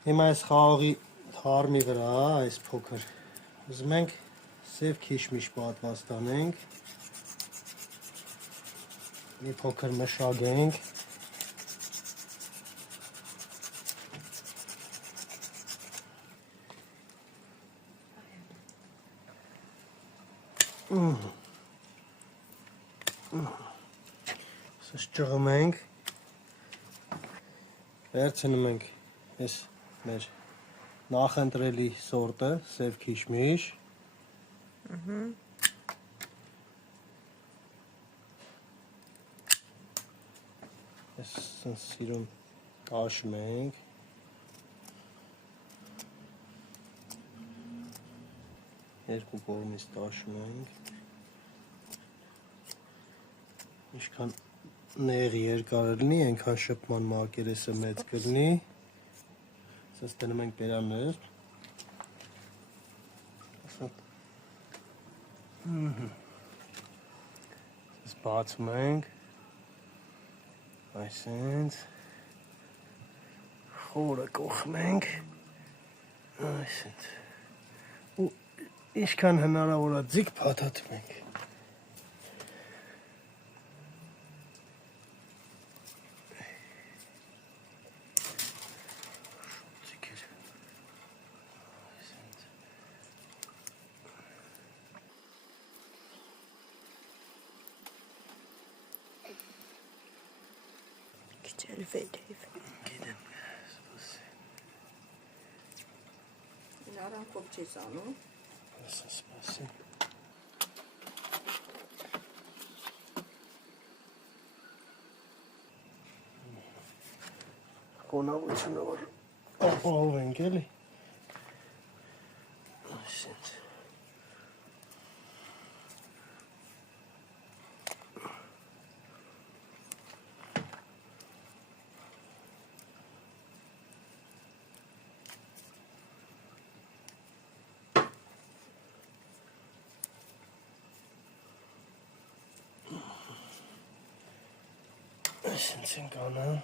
Հիմա այս խաղողի թարմի վրա, այս փոքր, ուզում ենք սև քիշմիշ պատված տանենք, մի փոքր մշակենք, Սս ճղում ենք, վերցնում ենք այս մեր նախընտրելի սորտը, սև քիշմիշ, այս սիրուն տաշում ենք, երկու կողմից տաշում ենք, ինչքան նեղ երկար լինի, այնքան շփման մակերեսը մեծ կլինի, սս դնում ենք բերաններ, սս բացում ենք, այսենց, խորը կողմենք, այսենց, ու ինչքան հնարավոր է ձիգ փաթաթում ենք, Քիչ վեդև։ գիտեմ, սպասի, Նրանքով չես անում։ սպասի, խոնավությունը որ ապահով ենք էլի, այսենց, այսենց ենք անում,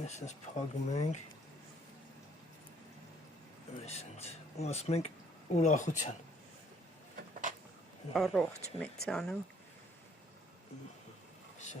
այսենց փակում ենք, այսենց, ու ասում ենք ուրախության, Առողջ մեծանու։ Всё.